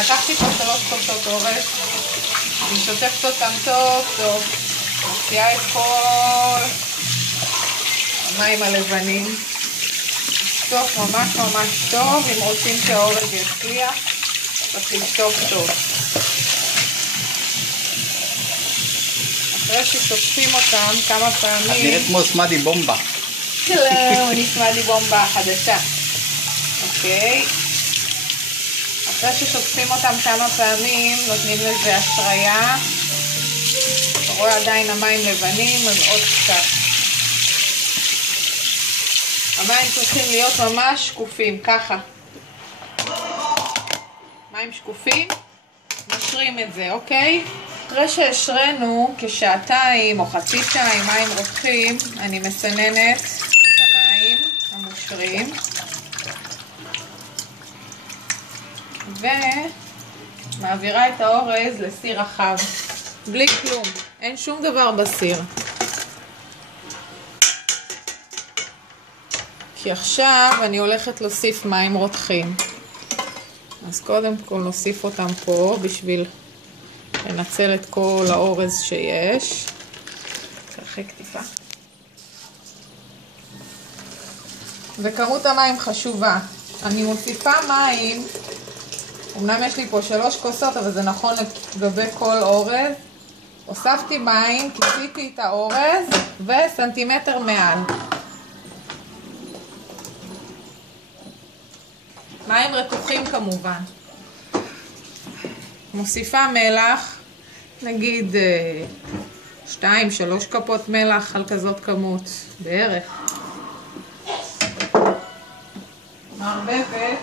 לקחתי פה 3 כוסות אורז, אני שוטפת אותם טוב טוב, מוציאה את כל המים הלבנים, לשטוף ממש ממש טוב. אם רוצים שהאורז יצליח, צריך לשטוף טוב. אחרי ששוטפים אותם כמה פעמים... את נראית כמו סמדי בומבה. שלום, אני סמדי בומבה החדשה. אוקיי. אחרי ששוטפים אותם כמה פעמים, נותנים לזה השריה. אתה רואה עדיין המים לבנים, אז עוד קצת. המים צריכים להיות ממש שקופים, ככה. מים שקופים, נשרים את זה, אוקיי? אחרי שהשרנו כשעתיים או חצי שעה עם מים רותחים, אני מסננת את המים המושרים. ומעבירה את האורז לסיר רחב, בלי כלום, אין שום דבר בסיר. כי עכשיו אני הולכת להוסיף מים רותחים. אז קודם כל נוסיף אותם פה בשביל לנצל את כל האורז שיש. תרחק טיפה. וכמות המים חשובה. אני מוסיפה מים, אמנם יש לי פה 3 כוסות, אבל זה נכון לגבי כל אורז. הוספתי מים, כיסיתי את האורז וסנטימטר מעל. מים רתוחים כמובן. מוסיפה מלח, נגיד 2-3 כפות מלח על כזאת כמות, בערך. מערבבת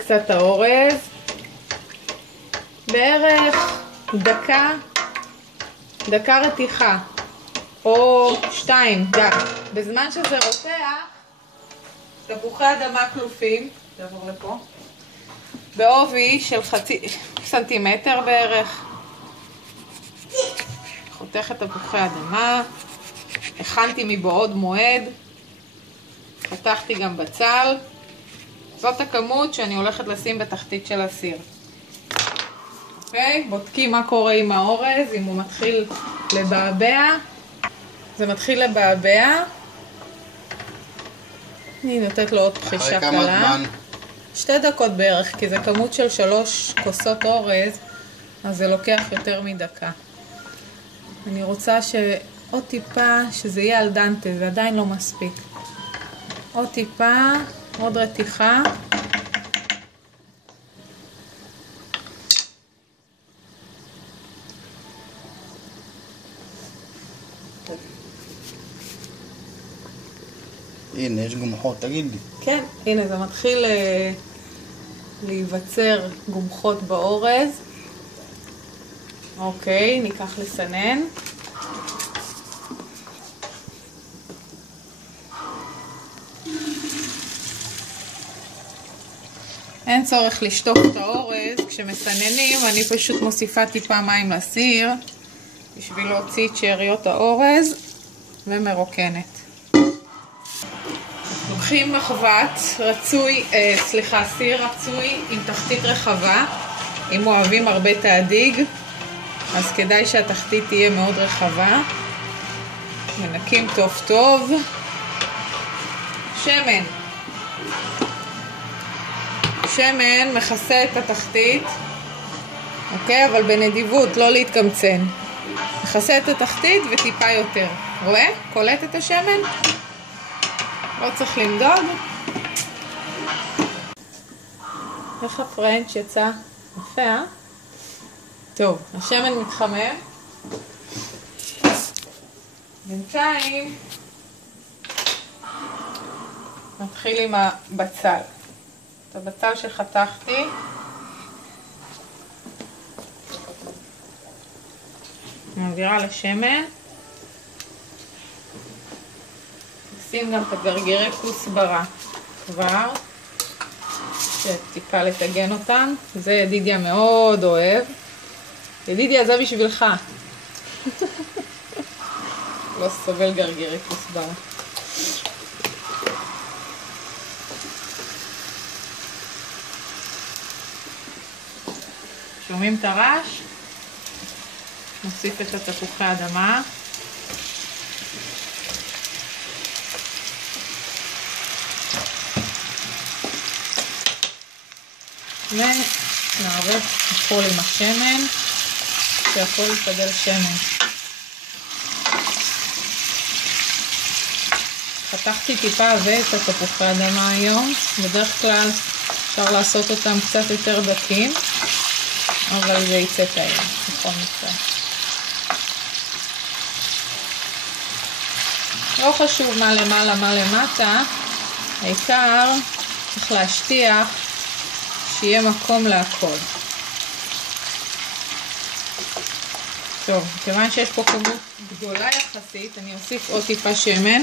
קצת האורז, בערך דקה רתיחה, או 2 דק. בזמן שזה רותח, תפוחי אדמה קלופים, תעבור לפה, בעובי של חצי סנטימטר בערך. חותכת תפוחי אדמה, הכנתי מבעוד מועד, פתחתי גם בצל. זאת הכמות שאני הולכת לשים בתחתית של הסיר. אוקיי, בודקים מה קורה עם האורז, אם הוא מתחיל לבעבע. זה מתחיל לבעבע. אני נותנת לו עוד פחישה קלה. אחרי כמה זמן? 2 דקות בערך, כי זה כמות של 3 כוסות אורז, אז זה לוקח יותר מדקה. אני רוצה עוד טיפה, שזה יהיה על דנטה, זה עדיין לא מספיק. עוד טיפה, עוד רתיחה. הנה, יש גומחות, תגיד לי. כן, הנה זה מתחיל להיווצר גומחות באורז. אוקיי, ניקח לסנן. אין צורך לשטוף את האורז כשמסננים, אני פשוט מוסיפה טיפה מים לסיר בשביל להוציא את שאריות האורז ומרוקנת. לוקחים מחבת סיר רצוי עם תחתית רחבה. אם אוהבים הרבה תעדיג, אז כדאי שהתחתית תהיה מאוד רחבה. מנקים טוב טוב. שמן מכסה את התחתית, אוקיי? אבל בנדיבות, לא להתקמצן. מכסה את התחתית וטיפה יותר. רואה? קולט את השמן? לא צריך למדוד. איך הפרנץ' יצא? יפה, אה? טוב, השמן מתחמם. בינתיים נתחיל עם הבצל. את הבצל שחתכתי. מעבירה לשמן. נשים גם את הגרגירי כוסברה כבר, שטיפה לטגן אותם. זה ידידיה מאוד אוהב. ידידיה, זה בשבילך. לא סובל גרגירי כוסברה. שומעים את הרעש? נוסיף את התפוחי האדמה. ונערב הכל עם השמן, שהכל יסגל שמן. פתחתי טיפה ואת התפוחי האדמה היום. בדרך כלל אפשר לעשות אותם קצת יותר דקים, אבל זה יצא טעים בכל מקרה. לא חשוב מה למעלה מה למטה, העיקר צריך להשטיח שיהיה מקום להכל. טוב, כיוון שיש פה כמות גדולה יחסית, אני אוסיף עוד טיפה שמן.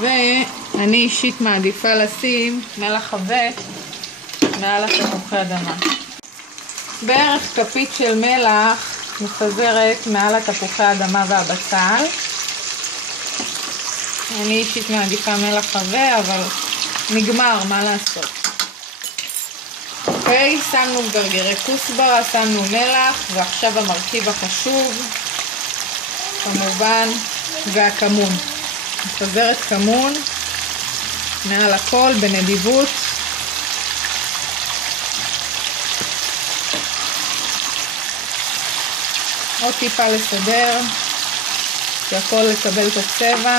ואני אישית מעדיפה לשים מלח חבק מעל התפוחי אדמה. בערך כפית של מלח מפזרת מעל התפוחי האדמה והבצל. אני אישית מעדיפה מלח חבק, אבל נגמר, מה לעשות. אוקיי, שמנו גרגירי כוסברה, שמנו מלח, ועכשיו המרכיב החשוב, כמובן, זה הכמון. מפזרת כמון מעל הכל בנדיבות. עוד טיפה לסדר, שהכל לקבל את הצבע.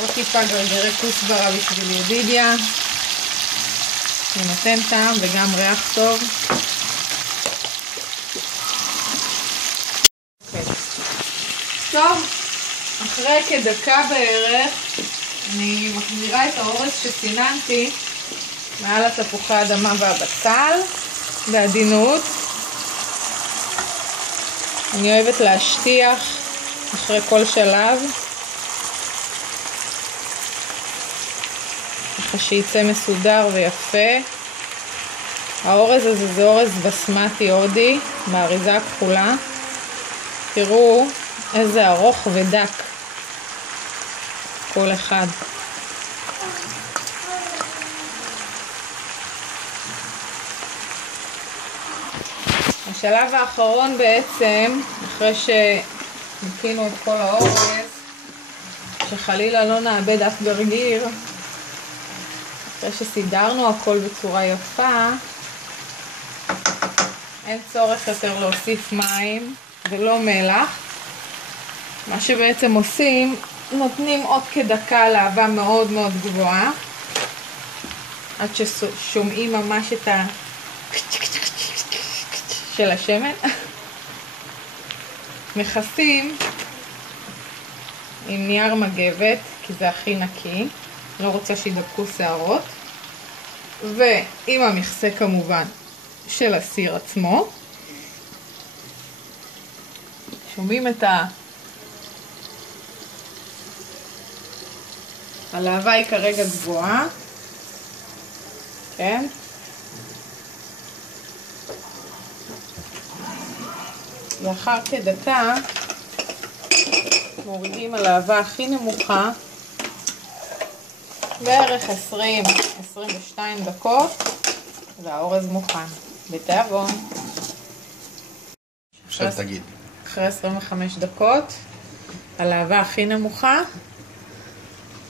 עוד טיפה גרגירי כוסברה בשביל ידידיה. זה נותן טעם וגם ריח טוב. טוב, אחרי כדקה בערך אני מחזירה את האורז שסיננתי מעל התפוחי האדמה והבצל בעדינות. אני אוהבת להשטיח אחרי כל שלב, ככה שיצא מסודר ויפה. האורז הזה זה אורז בסמטי הודי באריזה הכחולה. תראו איזה ארוך ודק כל אחד. השלב האחרון בעצם, אחרי שניקינו את כל האורז, שחלילה לא נאבד אף גרגיר, אחרי שסידרנו הכל בצורה יפה, אין צורך יותר להוסיף מים ולא מלח. מה שבעצם עושים, נותנים עוד כדקה להבה מאוד מאוד גבוהה, עד ששומעים ממש את ה... של השמן. מכסים עם נייר מגבת, כי זה הכי נקי, לא רוצה שידבקו שערות, ועם המכסה כמובן של הסיר עצמו. שומעים את הלהבה היא כרגע גבוהה, כן? לאחר כדקה מורידים הלהבה הכי נמוכה, בערך 20-22 דקות, והאורז מוכן בתיאבון. עכשיו תגיד. אחרי 25 דקות, הלהבה הכי נמוכה.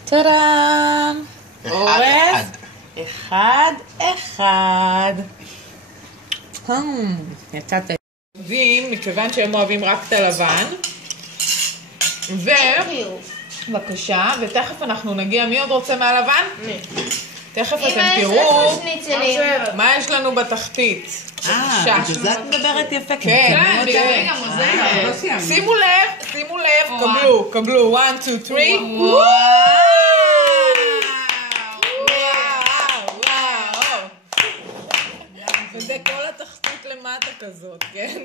טאדאם! אורז אחד. יצאת. מכיוון שהם אוהבים רק את הלבן. בבקשה, ותכף אנחנו נגיע, מי עוד רוצה מהלבן? תכף אתם תראו מה יש לנו בתחתית. בגלל את מדברת יפה. כן, שימו לב, קבלו, 1, 2, 3. וזה כל התחתית למטה כזאת, כן?